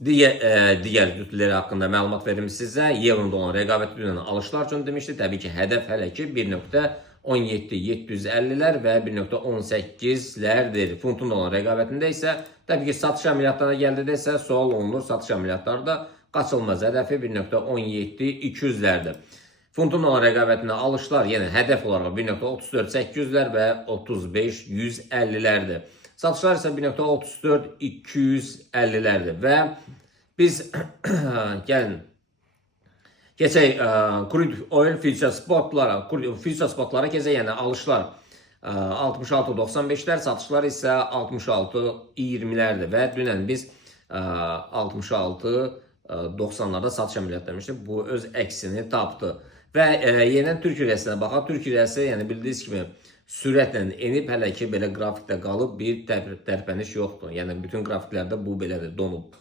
Digər cütlüləri haqqında məlumat verim sizə. Evroda olan rəqabətli dünyanın alışlar üçün demişdi. Təbii ki, hədəf hələ ki 1.17.750-lər və 1.18-lərdir. Funtun olan rəqabətində isə təbii ki, satış əməliyyatlarına gəldikdə isə sual olunur. Satış əməliyyatlarda qaçılmaz hədəfi 1.17.200-lərdir. Funtun olan rəqabətində alışlar yenə hədəf olaraq 1.34.800-lər və 35.150-lərdir. Satışlar isə 1.34.250-lərdir və biz gəlin keçək crude oil future spotlara keçək, yəni alışlar 66.95-lər, satışlar isə 66.20-lərdir və dünən biz 66.90-larda satış əməliyyat demişdik. Bu öz əksini tapdı. Və yenidən Türk lirəsinə baxaq. Türk lirəsi, yəni bildiyiniz kimi, sürətlə enib, hələ ki belə qrafikdə qalıb, bir tərpəniş yoxdur. Yəni bütün qrafiklərdə bu belədir, donub.